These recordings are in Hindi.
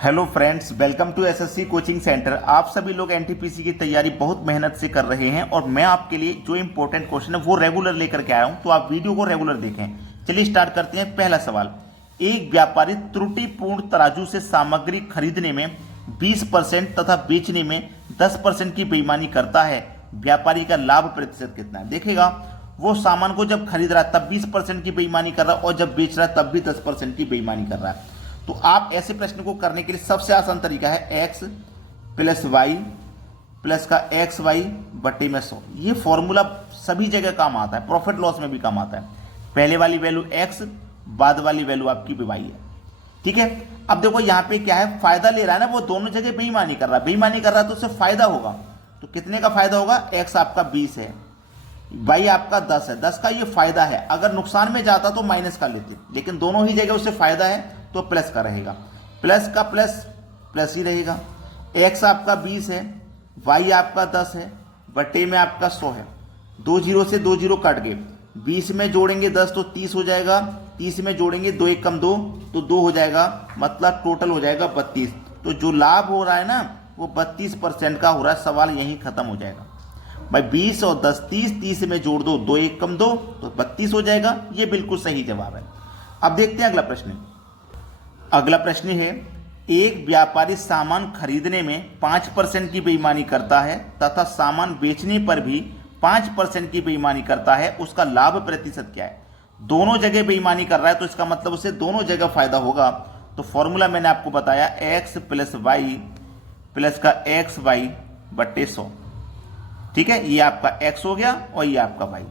Hello friends, welcome to SSC coaching centre. आप सभी लोग एनटीपीसी की तैयारी बहुत मेहनत से कर रहे हैं और मैं आपके लिए जो इंपॉर्टेंट क्वेश्चन है वो रेगुलर लेकर के आया हूं, तो आप वीडियो को रेगुलर देखें। चलिए स्टार्ट करते हैं। पहला सवाल, एक व्यापारी त्रुटिपूर्ण तराजू से सामग्री खरीदने में 20% तथा बेचने में 10% की बेईमानी करता है, व्यापारी का लाभ प्रतिशत कितना है? देखिएगा, वो सामान को जब खरीद रहा है तब 20% की बेईमानी कर रहा है और जब बेच रहा है तब भी 10% की बेईमानी कर रहा है। तो आप ऐसे प्रश्न को करने के लिए सबसे आसान तरीका है x प्लस वाई प्लस का एक्स वाई बटे में 100। ये फॉर्मूला सभी जगह काम आता है, प्रॉफिट लॉस में भी काम आता है। पहले वाली वैल्यू x, बाद वाली वैल्यू आपकी वाई है। ठीक है, अब देखो यहाँ पे क्या है, फायदा ले रहा है ना, वो दोनों जगह बेईमानी कर रहा है। बेईमानी कर रहा है तो उससे फायदा होगा। तो कितने का फायदा होगा? x आपका 20 है, वाई आपका 10 है। 10 का ये फायदा है। अगर नुकसान में जाता तो माइनस का लेते, लेकिन दोनों ही जगह उससे फायदा है तो प्लस का रहेगा। प्लस का प्लस प्लस ही रहेगा। x आपका 20 है, y आपका 10 है, बटे में आपका 100 है। 2 जीरो से 2 जीरो कट गए। 20 में जोड़ेंगे 10 तो 30 हो जाएगा। 30 में जोड़ेंगे 2 1 कम 2 तो 2 हो जाएगा, मतलब टोटल हो जाएगा 32। तो जो लाभ हो रहा है ना वो 32% का हो रहा है। सवाल यहीं खत्म हो जाएगा भाई। 20 और 10 30, 30 में जोड़ दो, 2 1 कम 2 तो 32 हो जाएगा। ये बिल्कुल सही जवाब है। अब देखते हैं अगला प्रश्न। अगला प्रश्न है, एक व्यापारी सामान खरीदने में 5% की बेईमानी करता है तथा सामान बेचने पर भी 5% की बेईमानी करता है, उसका लाभ प्रतिशत क्या है? दोनों जगह बेईमानी कर रहा है तो इसका मतलब उसे दोनों जगह फायदा होगा। तो फॉर्मूला मैंने आपको बताया, x प्लस वाई प्लस का एक्स वाई बट्टे 100। ठीक है, ये आपका x हो गया और ये आपका y।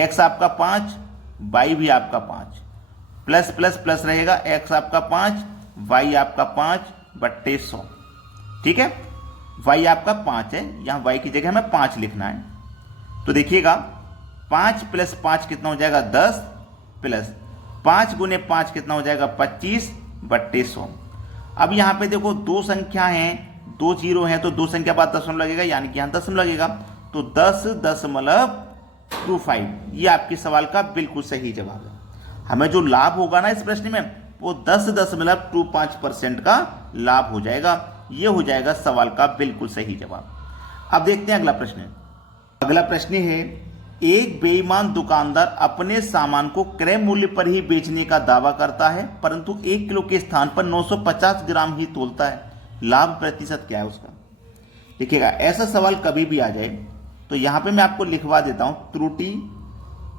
x आपका 5, y भी आपका 5, प्लस प्लस प्लस रहेगा। x आपका 5, y आपका 5 बट्टे 100। ठीक है, y आपका 5 है, यहां y की जगह हमें 5 लिखना है। तो देखिएगा, 5 प्लस 5 कितना हो जाएगा? 10, प्लस 5 गुने 5 कितना हो जाएगा? 25 बट्टे 100। अब यहां पे देखो दो संख्या हैं, 2 जीरो हैं, तो 2 संख्या बाद दशमलव लगेगा, यानी कि यहां दशमलव लगेगा। तो 10.25, ये आपके सवाल का बिल्कुल सही जवाब है। हमें जो लाभ होगा ना इस प्रश्न में वो 10.25% का लाभ हो जाएगा। ये हो जाएगा सवाल का बिल्कुल सही जवाब। अब देखते हैं अगला प्रश्न। अगला प्रश्न है, एक बेईमान दुकानदार अपने सामान को क्रय मूल्य पर ही बेचने का दावा करता है परंतु 1 किलो के स्थान पर 950 ग्राम ही तोलता है, लाभ प्रतिशत क्या है उसका? देखिएगा, ऐसा सवाल कभी भी आ जाए तो यहां पे मैं आपको लिखवा देता हूं, त्रुटि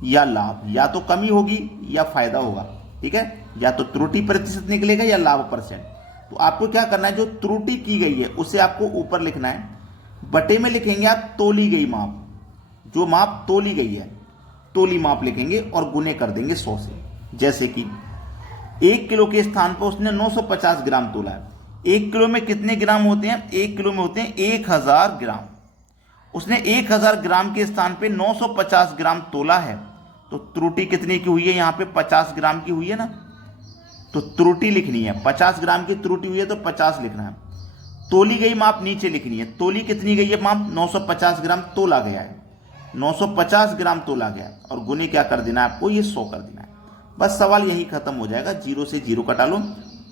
या लाभ, या तो कमी होगी या फायदा होगा। ठीक है, या तो त्रुटि प्रतिशत निकलेगा या लाभ परसेंट। तो आपको क्या करना है, जो त्रुटि की गई है उसे आपको ऊपर लिखना है, बटे में लिखेंगे आप तोली गई माप। जो माप तोली गई है तोली माप लिखेंगे और गुने कर देंगे 100 से। जैसे कि 1 किलो के स्थान पर उसने 950 ग्राम तोला है। 1 किलो में कितने ग्राम होते हैं? 1 किलो में होते हैं 1000 ग्राम। उसने 1000 ग्राम के स्थान पे 950 ग्राम तोला है, तो त्रुटि कितने की हुई है? यहाँ पे 50 ग्राम की हुई है ना, तो त्रुटि लिखनी है। 50 ग्राम की त्रुटि हुई है तो 50 लिखना है। तोली गई माप नीचे लिखनी है। तोली कितनी गई है माप? 950 ग्राम तोला गया है, 950 ग्राम तोला गया है, और गुने क्या कर देना है आपको? ये 100 कर देना है। बस सवाल यही खत्म हो जाएगा। 0 से 0 कटा लो,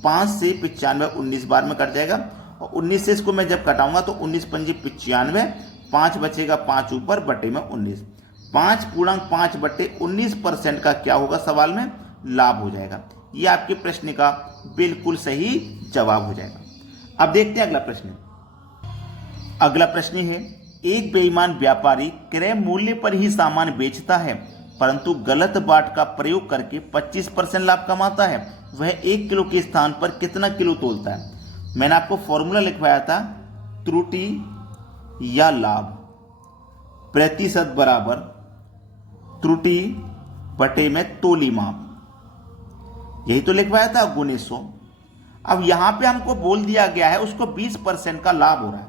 5 से 95 19 बार में कट जाएगा, और 19 से इसको मैं जब कटाऊंगा तो 19 पंजे 95, 5 बचेगा, 5 ऊपर बटे में 19। 5.5 बटे 19% का क्या होगा सवाल में? लाभ हो जाएगा। ये आपके प्रश्न का बिल्कुल सही जवाब हो जाएगा। अब देखते हैं अगला प्रश्न। अगला प्रश्न है, एक बेईमान व्यापारी क्रय मूल्य पर ही सामान बेचता है परंतु गलत बाट का प्रयोग करके 25% लाभ कमाता है, वह 1 किलो के स्थान पर कितना किलो तोलता है? मैंने आपको फॉर्मूला लिखवाया था, त्रुटि या लाभ प्रतिशत बराबर त्रुटि बटे में तोली माप, यही तो लिखवाया था, गुने 100। अब यहां पे हमको बोल दिया गया है उसको 20% का लाभ हो रहा है,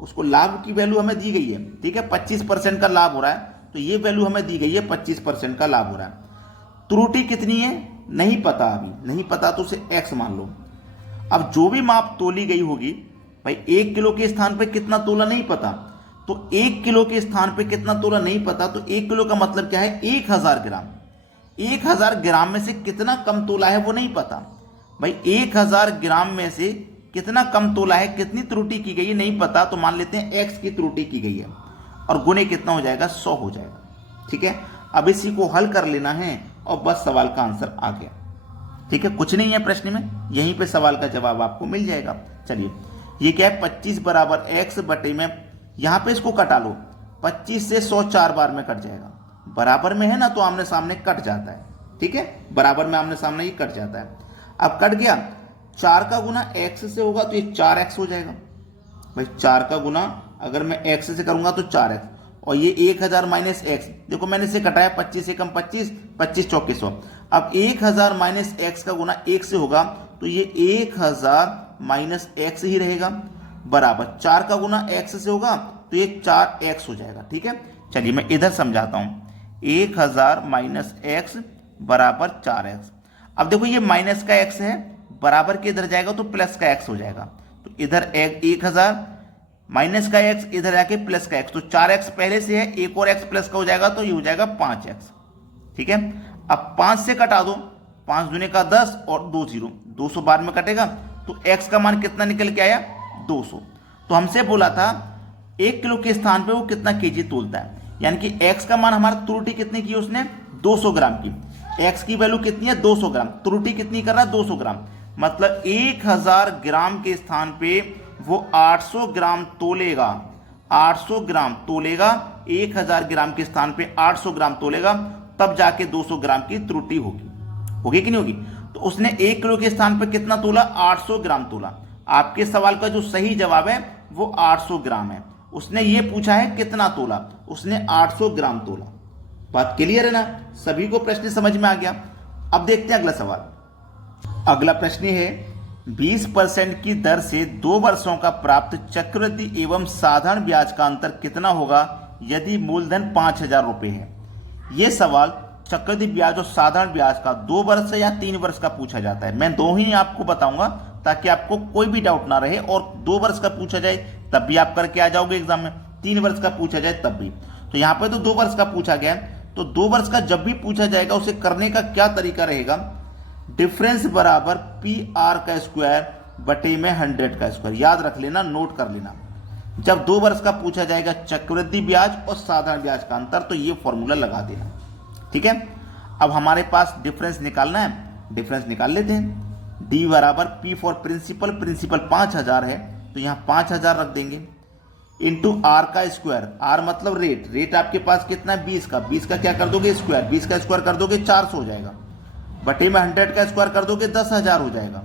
उसको लाभ की वैल्यू हमें दी गई है। ठीक है, 25% का लाभ हो रहा है, तो ये वैल्यू हमें दी गई है, 25% का लाभ हो रहा है। त्रुटि कितनी है नहीं पता, अभी नहीं पता तो उसे x मान लो। अब जो भी माप तोली गई होगी भाई, 1 किलो के स्थान पर कितना तोला नहीं पता, तो 1 किलो के स्थान पे कितना तोला नहीं पता, तो 1 किलो का मतलब क्या है? 1000 ग्राम। 1000 ग्राम में से कितना कम तोला है वो नहीं पता भाई। 1000 ग्राम में से कितना कम तोला है, कितनी त्रुटि की गई है नहीं पता, तो मान लेते हैं x की त्रुटि की गई है और गुने कितना हो जाएगा 100 हो जाएगा। ठीक है, अब इसी को हल कर लेना है और बस सवाल का आंसर आ गया। ठीक है, कुछ नहीं है प्रश्न में, यहीं पे सवाल का जवाब आपको मिल जाएगा। चलिए, ये क्या है 25 बराबर x बटे में, यहां पे इसको कटा लो, 25 से 100 4 बार में कट जाएगा, बराबर में है ना तो आमने सामने कट जाता है। ठीक है, बराबर में आमने सामने ये कट जाता है। अब कट गया, 4 का गुना x से होगा तो ये 4x हो जाएगा। भाई 4 का गुना अगर मैं x से करूंगा तो 4x, और ये 1000 माइनस x, देखो मैंने इसे कटाया, 25 से कम 25, 25 चौके 100। अब 1000 माइनस x का गुना 1 से होगा तो ये 1000 माइनस x ही रहेगा, बराबर 4 का गुना x से होगा तो ये 4x हो जाएगा। ठीक है, चलिए मैं इधर समझाता हूं, 1000 माइनस x बराबर 4x। अब देखो ये माइनस का x है, बराबर के इधर जाएगा तो प्लस का x हो जाएगा, तो इधर 1000 माइनस का x, इधर जाके प्लस का x, तो 4x पहले से है, एक और x प्लस का हो जाएगा तो ये हो जाएगा 5x। ठीक है, अब 5 से कटा दो, 5 दूने का 10 और 2 0, 200 बार में कटेगा तो x का मान कितना निकल के आया 200। तो हमसे बोला था 1 किलो के स्थान पे वो कितना केजी तोलता है, यानी कि x का मान हमारा त्रुटि कितनी की उसने 200 ग्राम की, x की वैल्यू कितनी है 200 ग्राम, त्रुटि कितनी कर रहा है 200 ग्राम, मतलब 1000 ग्राम के स्थान पे वो 800 ग्राम तोलेगा, 800 ग्राम तोलेगा, 1000 ग्राम के स्थान पे 800 ग्राम तोलेगा, तब जाके 200 ग्राम की त्रुटि होगी। होगी कि नहीं होगी? तो उसने 1 किलो के स्थान पे कितना तोला 800 ग्राम तोला। आपके सवाल का जो सही जवाब है वो 800 ग्राम है। उसने ये पूछा है कितना तोला, उसने 800 ग्राम तोला। बात क्लियर है ना? सभी को प्रश्न समझ में आ गया। अब देखते हैं अगला सवाल। अगला प्रश्न है 20% की दर से 2 वर्षों का प्राप्त चक्रवृद्धि एवं साधारण ब्याज का अंतर कितना होगा यदि मूलधन 5000 रुपए है। यह सवाल चक्रवृद्धि ब्याज और साधारण ब्याज का 2 वर्ष या 3 वर्ष का पूछा जाता है। मैं 2 ही आपको बताऊंगा ताकि आपको कोई भी डाउट ना रहे, और 2 वर्ष का पूछा जाए तब भी आप करके आ जाओगे एग्जाम में, 3 वर्ष का पूछा जाए तब भी। तो यहां पर तो 2 वर्ष का पूछा गया, तो 2 वर्ष का जब भी पूछा जाएगा उसे करने का क्या तरीका रहेगा, डिफरेंस बराबर पी आर का स्क्वायर बटे में 100 का स्क्वायर। याद रख लेना, नोट कर लेना। जब 2 वर्ष का पूछा जाएगा चक्रवृद्धि ब्याज और साधारण ब्याज का अंतर, तो ये फॉर्मूला लगा देना। ठीक है, अब हमारे पास डिफरेंस निकालना है, डिफरेंस निकाल लेते हैं। डी बराबर पी फॉर प्रिंसिपल, प्रिंसिपल 5000 है तो यहाँ 5000 रख देंगे, इंटू आर का स्क्वायर, आर मतलब रेट, रेट आपके पास कितना है 20 का, 20 का क्या कर दोगे स्क्वायर, 20 का स्क्वायर कर दोगे 400 हो जाएगा, बटे में 100 का स्क्वायर कर दोगे 10,000 हो जाएगा।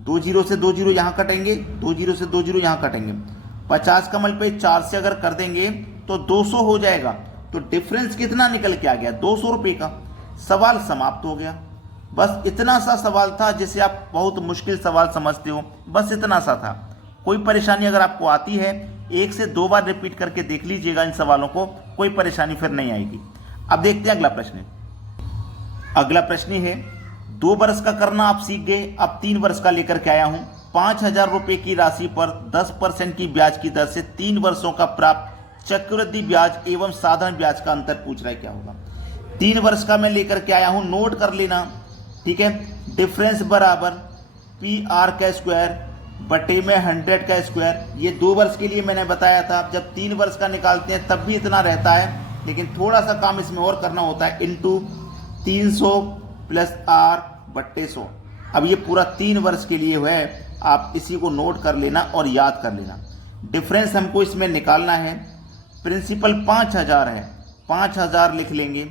2 जीरो से 2 जीरो यहाँ कटेंगे, 2 जीरो से 2 जीरो यहाँ कटेंगे, 50 का मल्टीप्लाई 4 से अगर कर देंगे तो 200 हो जाएगा। तो डिफरेंस कितना निकल के आ गया 200 रुपये का। सवाल समाप्त हो गया। बस इतना सा सवाल था जिसे आप बहुत मुश्किल सवाल समझते हो, बस इतना सा था। कोई परेशानी अगर आपको आती है 1 से 2 बार रिपीट करके देख लीजिएगा इन सवालों को, कोई परेशानी फिर नहीं आएगी। अब देखते हैं अगला प्रश्न। अगला प्रश्न है 2 वर्ष का करना आप सीख गए, अब 3 वर्ष का लेकर के आया हूं। 5000 रुपए की राशि पर 10% की ब्याज की दर से 3 वर्षों का प्राप्त चक्रवृद्धि ब्याज एवं साधारण ब्याज का अंतर पूछ रहा है क्या होगा। 3 वर्ष का मैं लेकर के आया हूं, नोट कर लेना। ठीक है, डिफरेंस बराबर पी आर का स्क्वायर बटे में 100 का स्क्वायर। ये 2 वर्ष के लिए मैंने बताया था, जब 3 वर्ष का निकालते हैं तब भी इतना रहता है, लेकिन थोड़ा सा काम इसमें और करना होता है, इंटू 300 प्लस आर बट्टे 100। अब ये पूरा 3 वर्ष के लिए है, आप इसी को नोट कर लेना और याद कर लेना। डिफरेंस हमको इसमें निकालना है, प्रिंसिपल 5000 है, 5000 लिख लेंगे,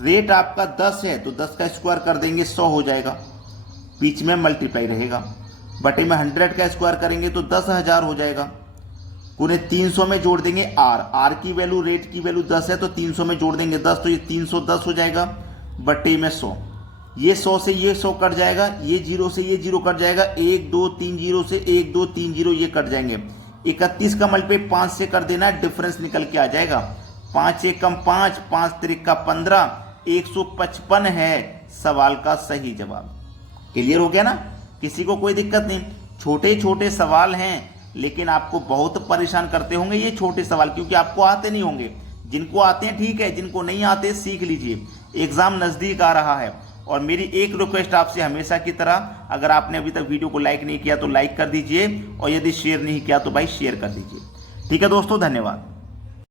रेट आपका 10 है तो 10 का स्क्वायर कर देंगे 100 हो जाएगा, बीच में मल्टीप्लाई रहेगा, बटे में 100 का स्क्वायर करेंगे तो 10,000 हो जाएगा, पूरे 300 में जोड़ देंगे आर, आर की वैल्यू रेट की वैल्यू 10 है तो 300 में जोड़ देंगे 10, तो ये 310 हो जाएगा, बटे में 100। ये 100 से ये 100 कट जाएगा, ये 0 से ये 0 कट जाएगा, 1 2 3 0 से 1 2 3 0 ये कट जाएंगे। 31 का मल्टीप्लाई 5 से कर देना, डिफरेंस निकल के आ जाएगा। 5 एकम 5, 5 त्रिका 15, 155 है सवाल का सही जवाब। क्लियर हो गया ना? किसी को कोई दिक्कत नहीं। छोटे छोटे सवाल हैं लेकिन आपको बहुत परेशान करते होंगे ये छोटे सवाल, क्योंकि आपको आते नहीं होंगे। जिनको आते हैं ठीक है, जिनको नहीं आते सीख लीजिए। एग्जाम नजदीक आ रहा है और मेरी एक रिक्वेस्ट आपसे हमेशा की तरह, अगर आपने अभी तक वीडियो को लाइक नहीं किया तो लाइक कर दीजिए, और यदि शेयर नहीं किया तो भाई शेयर कर दीजिए। ठीक है दोस्तों, धन्यवाद।